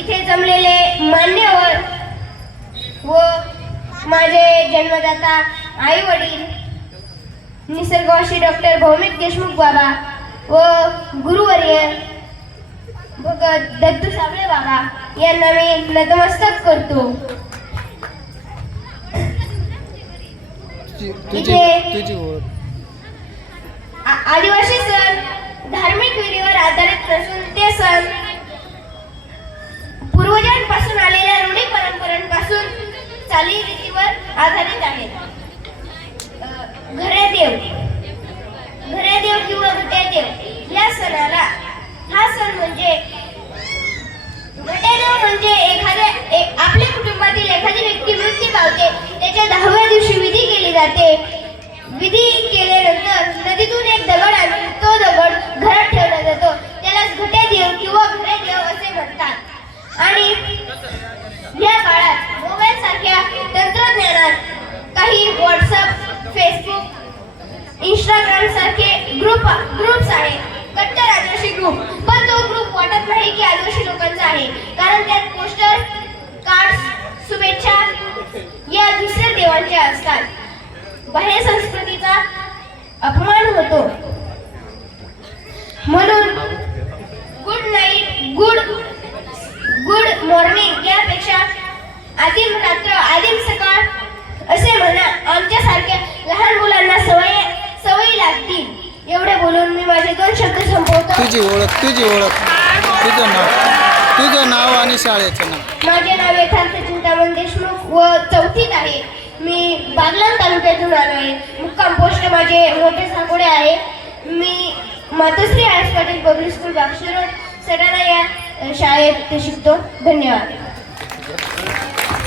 इथे जमलेले मान्यवर व माझे जन्मदाता आई वडील निसर्गवाशी डॉक्टर भौमिक देशमुख बाबा व गुरुवर्य भगत दत्तू साबळे बाबा यांना मी नतमस्तक करतो. इथे आदिवासी सण पूर्वजांपासून आलेल्या रूढी परंपरांपासून चालीरीतीवर आधारित आहेत घरेदेव. घरेदेव किंवा घटेदेव या सणाला हा सण म्हणजे घटेदेव म्हणजे एखाद्या आपल्या कुटुंबातील एखादी व्यक्ती मृत्यू पावते त्याच्या दहाव्या दिवशी विधी केली जाते. विधी केल्यानंतर नदीतून ग्रुप ग्रुप्स आहे. कट्टर आदिवासी ग्रुप पण तो ग्रुप वाटत नाही की आदिवासी लोकांचा आहे. कारण त्यात पोस्टर कार्ड्स शुभेच्छा या दुसऱ्या देवांच्या असतात. बाह्य संस्कृतीचा अपमान होतो. म्हणून good night good good morning यापेक्षा आदिम रात्र आदिम सकाळ असे म्हणा आमच्यासारख्या लहान मुलांना सवय सवयी लागतील. एवढे बोलून मी माझे दोन शब्द संपवतो. तुझी ओळख तुझी ओळख. तुझं नाव. तुझं नाव आणि शाळेचं नाव. माझे नाव यथार्थ चिंतामण देशमुख व चौथीत आहे. मी बागलाण तालुक्यातून आलो आहे. मुक्काम पोस्ट माझे मोठे साकोडे आहे. मी मातोश्री आयस पाटील पब्लिक स्कूल बागशिरोड सटाणा या शाळेत शिकतो. धन्यवाद.